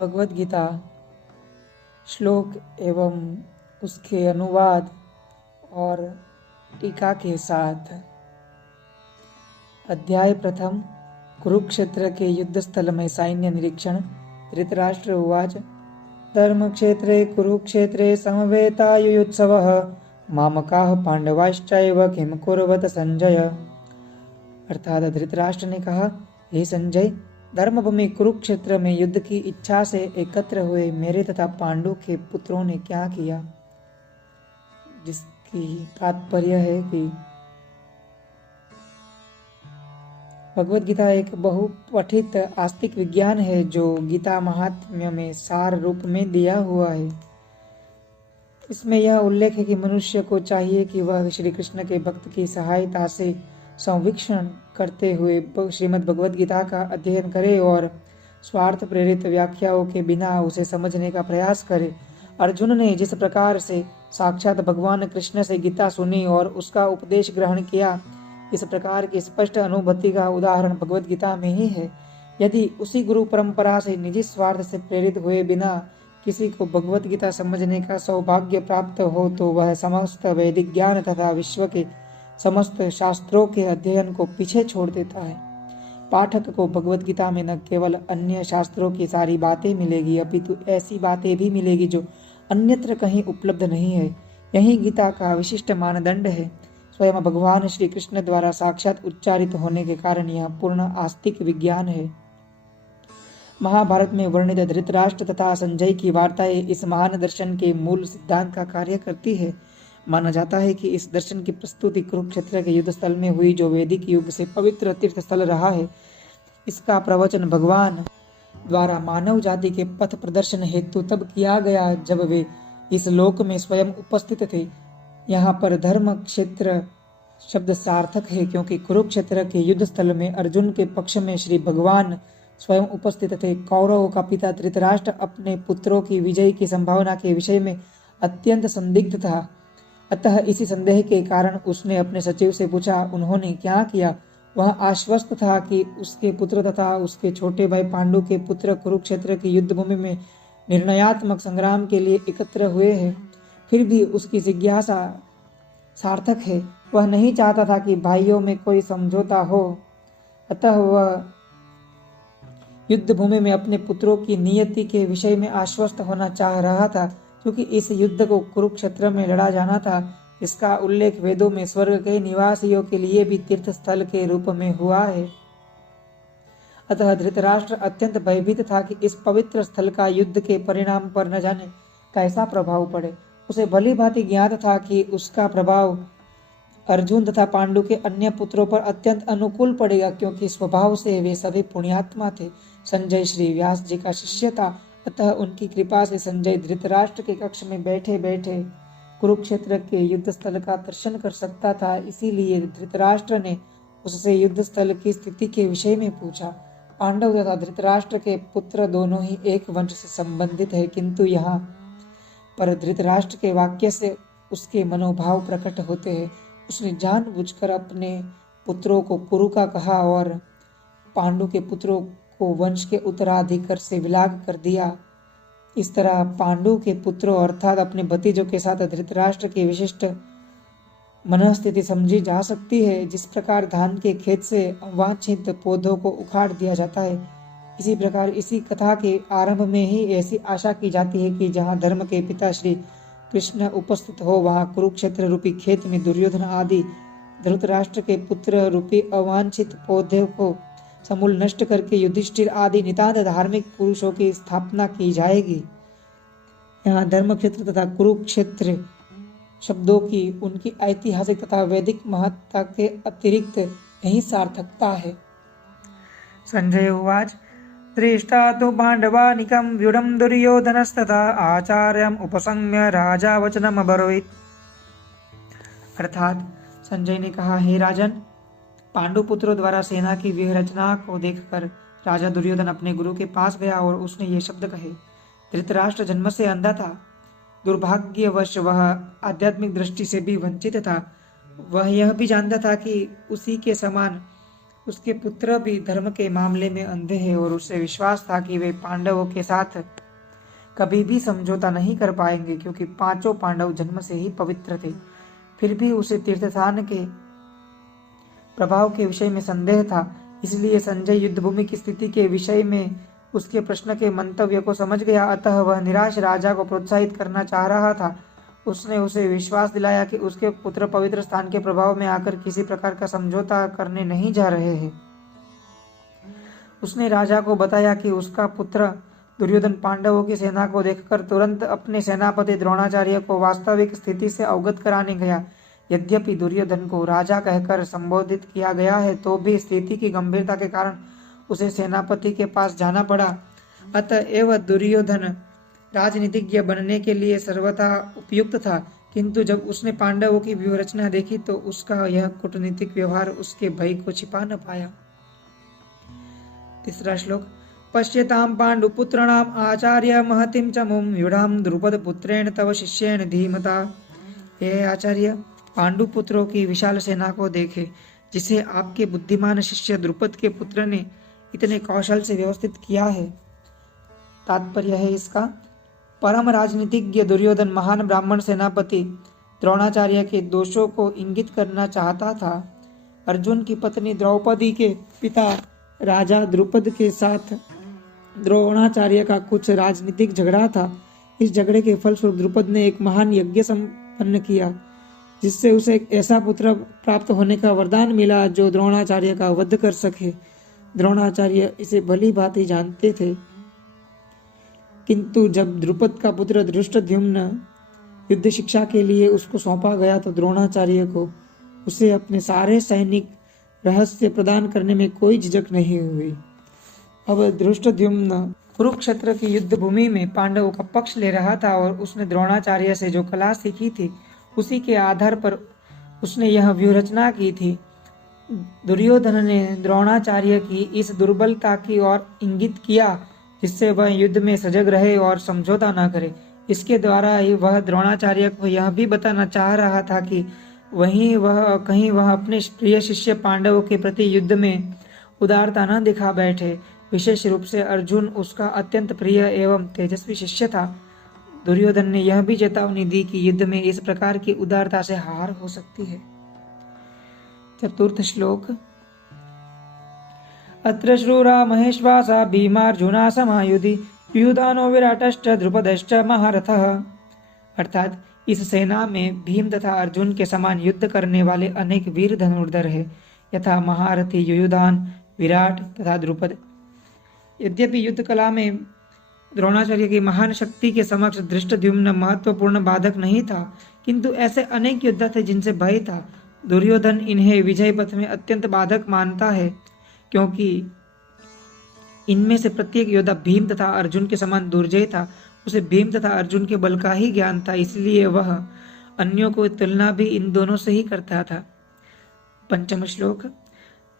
भगवद गीता श्लोक एवं उसके अनुवाद और टीका के साथ। अध्याय प्रथम। कुरुक्षेत्र के युद्ध स्थल में सैन्य निरीक्षण। धृतराष्ट्र उवाच धर्मक्षेत्रे कुरुक्षेत्रे समवेतायुयुत्सवः मामकाः पांडवाश्चैव किम कुर्वत संजय। अर्थात धृतराष्ट्र ने कहा, हे संजय, धर्मभूमि कुरुक्षेत्र में युद्ध की इच्छा से एकत्र हुए मेरे तथा पांडु के पुत्रों ने क्या किया। जिसकी तात्पर्य है कि भगवत गीता एक बहुपठित आस्तिक विज्ञान है जो गीता महात्म्य में सार रूप में दिया हुआ है। इसमें यह उल्लेख है कि मनुष्य को चाहिए कि वह श्री कृष्ण के भक्त की सहायता से संवीक्षण करते हुए श्रीमद् भगवद गीता का अध्ययन करे और स्वार्थ प्रेरित व्याख्याओं के बिना उसे समझने का प्रयास करे। अर्जुन ने जिस प्रकार से साक्षात भगवान कृष्ण से गीता सुनी और उसका उपदेश ग्रहण किया, इस प्रकार की स्पष्ट अनुभूति का उदाहरण भगवद गीता में ही है। यदि उसी गुरु परंपरा से निजी स्वार्थ से प्रेरित हुए बिना किसी को भगवद गीता समझने का सौभाग्य प्राप्त हो तो वह समस्त वैदिक ज्ञान तथा विश्व के समस्त शास्त्रों के अध्ययन को पीछे छोड़ देता है। पाठक को भगवद गीता में न केवल अन्य शास्त्रों की सारी बातें मिलेगी, अपितु ऐसी बातें भी मिलेगी जो अन्यत्र कहीं उपलब्ध नहीं है। यही गीता का विशिष्ट मानदंड है। स्वयं भगवान श्री कृष्ण द्वारा साक्षात उच्चारित होने के कारण यह पूर्ण आस्तिक विज्ञान है। महाभारत में वर्णित धृतराष्ट्र तथा संजय की वार्ताएं इस महान दर्शन के मूल सिद्धांत का कार्य करती है। माना जाता है कि इस दर्शन की प्रस्तुति कुरुक्षेत्र के युद्ध स्थल में हुई, जो वैदिक युग से पवित्र तीर्थ स्थल रहा है। इसका प्रवचन भगवान द्वारा मानव जाति के पथ प्रदर्शन हेतु तब किया गया जब वे इस लोक में स्वयं उपस्थित थे। यहाँ पर धर्म क्षेत्र शब्द सार्थक है क्योंकि कुरुक्षेत्र के युद्ध स्थल में अर्जुन के पक्ष में श्री भगवान स्वयं उपस्थित थे। कौरवों का पिता धृतराष्ट्र अपने पुत्रों की विजय की संभावना के विषय में अत्यंत संदिग्ध था। अतः इसी संदेह के कारण उसने अपने सचिव से पूछा, उन्होंने क्या किया। वह आश्वस्त था कि उसके पुत्र तथा उसके छोटे भाई पांडु के पुत्र कुरुक्षेत्र की युद्ध भूमि में निर्णयात्मक संग्राम के लिए एकत्र हुए हैं। फिर भी उसकी जिज्ञासा सार्थक है। वह नहीं चाहता था कि भाइयों में कोई समझौता हो। अतः वह युद्ध भूमि में अपने पुत्रों की नियति के विषय में आश्वस्त होना चाह रहा था, क्योंकि इस युद्ध को कुरुक्षेत्र में लड़ा जाना था। इसका उल्लेख वेदों में स्वर्ग के निवासियों के लिए भी तीर्थ स्थल के रूप में हुआ है। अतः धृतराष्ट्र अत्यंत भयभीत था कि इस पवित्र स्थल का युद्ध के परिणाम पर न जाने कैसा प्रभाव पड़े। उसे भली भांति ज्ञात था कि उसका प्रभाव अर्जुन तथा पांडु के अन्य पुत्रों पर अत्यंत अनुकूल पड़ेगा, क्योंकि स्वभाव से वे सभी पुण्यात्मा थे। संजय श्री व्यास जी का शिष्य था, अतः उनकी कृपा से संजय धृतराष्ट्र के कक्ष में बैठे बैठे कुरुक्षेत्र के युद्ध स्थल का दर्शन कर सकता था। इसीलिए धृतराष्ट्र ने उससे युद्ध स्थल की स्थिति के विषय में पूछा। पांडव तथा धृतराष्ट्र के पुत्र दोनों ही एक वंश से संबंधित है, किंतु यहाँ पर धृतराष्ट्र के वाक्य से उसके मनोभाव प्रकट होते हैं। उसने जानबूझकर अपने पुत्रों को कुरु का कहा और पांडु के पुत्रों को वंश के उत्तराधिकार से विलाग कर दिया। इस तरह पांडु के पुत्रों अर्थात अपने भतीजों के साथ धृतराष्ट्र की विशिष्ट मनस्थिति समझी जा सकती है। जिस प्रकार धान के खेत से अवांछित पौधों को उखाड़ दिया जाता है, इसी प्रकार इसी कथा के आरंभ में ही ऐसी आशा की जाती है कि जहाँ धर्म के पिता श्री कृष्ण उपस्थित हो, वहाँ कुरुक्षेत्र रूपी खेत में दुर्योधन आदि धृतराष्ट्र के पुत्र रूपी अवांछित पौधे को समूल नष्ट करके युधिष्ठिर आदि नितांत धार्मिक पुरुषों की स्थापना की जाएगी। यहाँ धर्म क्षेत्र तथा कुरुक्षेत्र शब्दों की उनकी ऐतिहासिक तथा वैदिक महत्ता के अतिरिक्त यही सार्थकता है। संजय उवाच दृष्टा तो पांडवानिकं व्यूढं दुर्योधनस्तथा आचार्यम् उपसंज्ञ राजा वचनम् अब्रवीत्। अर्थात संजय ने कहा, हे राजन, पांडु पुत्रों द्वारा सेना की व्यह रचना को देखकर राजा दुर्योधन अपने गुरु के पास गया और उसने ये शब्द कहे। धृतराष्ट्र जन्म से अंधा था। दुर्भाग्यवश वह आध्यात्मिक दृष्टि से भी वंचित था। वह यह भी जानता था कि उसी के समान उसके पुत्र भी धर्म के मामले में अंधे हैं और उसे विश्वास था कि वे पांडवों के साथ कभी भी समझौता नहीं कर पाएंगे, क्योंकि पांचों पांडव जन्म से ही पवित्र थे। फिर भी उसे तीर्थस्थान के प्रभाव के विषय में संदेह था, इसलिए संजय युद्धभूमि की स्थिति के विषय में उसके प्रश्न के मंतव्य को समझ गया। अतः वह निराश राजा को प्रोत्साहित करना चाह रहा था। उसने उसे विश्वास दिलाया कि उसके पुत्र पवित्र स्थान के प्रभाव में आकर किसी प्रकार का समझौता करने नहीं जा रहे हैं। उसने राजा को बताया कि उसका पुत्र दुर्योधन पांडवों की सेना को देखकर तुरंत अपने सेनापति द्रोणाचार्य को वास्तविक स्थिति से अवगत कराने गया। यद्यपि दुर्योधन को राजा कहकर संबोधित किया गया है, तो भी स्थिति की गंभीरता के कारण उसे सेनापति के पास जाना पड़ा। अतएव दुर्योधन राजनीतिज्ञ बनने के लिए सर्वथा उपयुक्त था, किंतु जब उसने पांडवों की व्यूहरचना देखी तो उसका यह कूटनीतिक व्यवहार उसके भय को छिपा न पाया। तीसरा श्लोक। पश्यताम पांडुपुत्राणाम आचार्य महतिम च मुम व्यूढ़ाम द्रुपद पुत्रेण तव शिष्येण धीमता। हे आचार्य, पांडुपुत्रों की विशाल सेना को देखे, जिसे आपके बुद्धिमान शिष्य द्रुपद के पुत्र ने इतने कौशल से व्यवस्थित किया है। तात्पर्य है इसका, परम राजनीतिज्ञ दुर्योधन महान ब्राह्मण सेनापति द्रोणाचार्य के दोषों को इंगित करना चाहता था। अर्जुन की पत्नी द्रौपदी के पिता राजा द्रुपद के साथ द्रोणाचार्य का कुछ राजनीतिक झगड़ा था। इस झगड़े के फलस्वरूप द्रुपद ने एक महान यज्ञ संपन्न किया, जिससे उसे एक ऐसा पुत्र प्राप्त होने का वरदान मिला जो द्रोणाचार्य का वध कर सके। द्रोणाचार्य इसे भली भांति जानते थे, किंतु जब द्रुपद का पुत्र धृष्टद्युम्न युद्ध शिक्षा के लिए उसको सौंपा गया तो द्रोणाचार्य को उसे अपने सारे सैनिक रहस्य प्रदान करने में कोई झिझक नहीं हुई। अब धृष्टद्युम्न कुरुक्षेत्र की युद्ध भूमि में पांडवों का पक्ष ले रहा था और उसने द्रोणाचार्य से जो कला सीखी थी उसी के आधार पर उसने यह व्यूहरचना की थी। दुर्योधन ने द्रोणाचार्य की इस दुर्बलता की ओर इंगित किया, जिससे वह युद्ध में सजग रहे और समझौता न करे। इसके द्वारा ही वह द्रोणाचार्य को यह भी बताना चाह रहा था कि कहीं वह अपने प्रिय शिष्य पांडवों के प्रति युद्ध में उदारता न दिखा बैठे। विशेष रूप से अर्जुन उसका अत्यंत प्रिय एवं तेजस्वी शिष्य था। दुर्योधन ने यह भी चेतावनी दी कि युद्ध में इस प्रकार की उदारता से हार हो सकती है। चतुर्थ श्लोक। अत्र श्रूरा महेश्वासा भीमार्जुना समायुधि युधानो विराटश्च द्रुपदश्च महारथः। अर्थात इस सेना में भीम तथा अर्जुन के समान युद्ध करने वाले अनेक वीर धनुर्धर है, यथा महारथी युयुधान, विराट तथा द्रुपद। यद्यपि युद्ध कला में द्रोणाचार्य की महान शक्ति के समक्ष धृष्टद्युम्न महत्वपूर्ण बाधक नहीं था, किंतु ऐसे अनेक योद्धा थे जिनसे भय था। दुर्योधन इन्हें विजय पथ में अत्यंत बाधक मानता है, क्योंकि इनमें से प्रत्येक योद्धा भीम तथा अर्जुन के समान दुर्जय था। उसे भीम तथा अर्जुन के बल का ही ज्ञान था, इसलिए वह अन्यों को तुलना भी इन दोनों से ही करता था। पंचम श्लोक।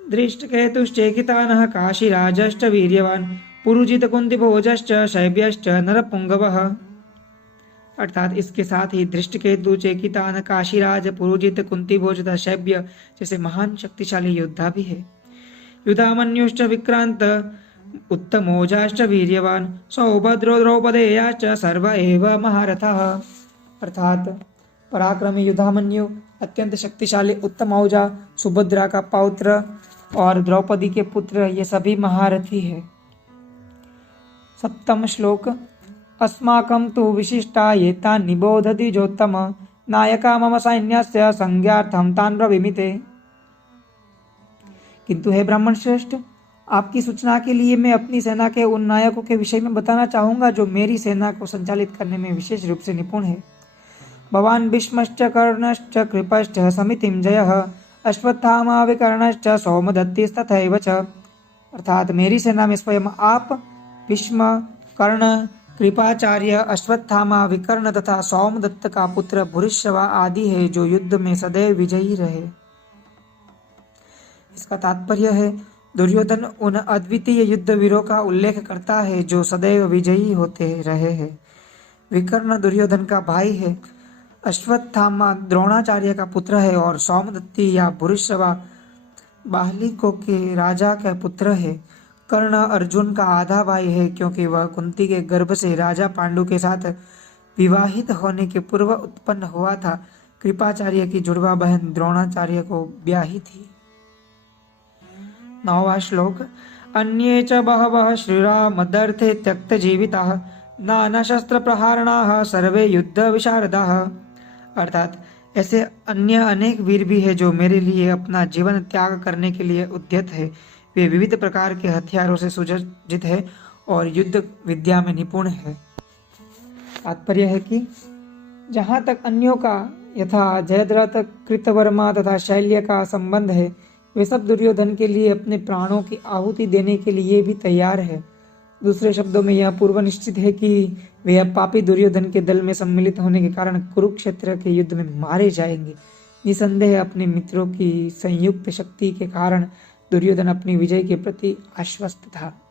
दृष्टकेतुश्चेकितानः काशीराजश्च वीर्यवान पुरुजित कुंतीभोजश्च शैब्यश्च नरपुंगवः। अर्थात इसके साथ ही दृष्टकेतु, चेकितान, काशीराज, पुरुजित, कुंतीभोज तथा शैब्य जैसे महान शक्तिशाली योद्धा भी है। युधामन्युश्च विक्रांत उत्तमोजाश्च वीर्यवान सौभद्रो द्रौपदेयाश्च सर्व एव महारथः। अर्थात पराक्रमी युधामन्यु, अत्यंत शक्तिशाली उत्तमौजा, सुभद्रा का पौत्र और द्रौपदी के पुत्र, ये सभी महारथी है। सप्तम श्लोक। अस्माकं तु विशिष्टा एता निबोधति जोत्तम नायका मम सैन्यस्य संज्ञार्थं तान् ब्रवीमिते। किंतु हे ब्राह्मण श्रेष्ठ, आपकी सूचना के लिए मैं अपनी सेना के उन नायकों के विषय में बताना चाहूंगा जो मेरी सेना को संचालित करने में विशेष रूप से निपुण है। भवान भीष्मश्च कर्णश्च कृपश्च समितिं जयः अश्वत्थामा विकर्णश्च सौमदत्तिस्तथैव च। अर्थात मेरी सेना में स्वयं आप, भीष्म, कर्ण, कृपाचार्य, अश्वत्थामा, विकर्ण तथा सौमदत्त का पुत्र भूरिश्रवा आदि है, जो युद्ध में सदैव विजयी रहे। इसका तात्पर्य है, दुर्योधन उन अद्वितीय युद्ध वीरों का उल्लेख करता है जो सदैव विजयी होते रहे हैं। विकर्ण दुर्योधन का भाई है, अश्वत्थामा द्रोणाचार्य का पुत्र है और सौमदत्ती या भूरिश्रवा बाहलिकों के राजा का पुत्र है। कर्ण अर्जुन का आधा भाई है, क्योंकि वह कुंती के गर्भ से राजा पांडु के साथ विवाहित होने के पूर्व उत्पन्न हुआ था। कृपाचार्य की जुड़वा बहन द्रोणाचार्य को ब्याही थी। 9वां श्लोक। अन्ये च बहवः श्रीरा मदर्थे त्यक्त जीविताः नाना शस्त्र प्रहारणाः सर्वे युद्ध विशारदाः। अर्थात ऐसे अन्य अनेक वीर भी है जो मेरे लिए अपना जीवन त्याग करने के लिए उद्यत है। वे विविध प्रकार के हथियारों से सुसज्जित है और युद्ध विद्या में निपुण है। तात्पर्य है कि जहाँ तक अन्यों का यथा जयद्रथ, कृतवर्मा तथा शैल्य का संबंध है, वे सब दुर्योधन के लिए अपने प्राणों की आहुति देने के लिए भी तैयार है। दूसरे शब्दों में यह पूर्व निश्चित है कि वे अब पापी दुर्योधन के दल में सम्मिलित होने के कारण कुरुक्षेत्र के युद्ध में मारे जाएंगे। निसंदेह अपने मित्रों की संयुक्त शक्ति के कारण दुर्योधन अपनी विजय के प्रति आश्वस्त था।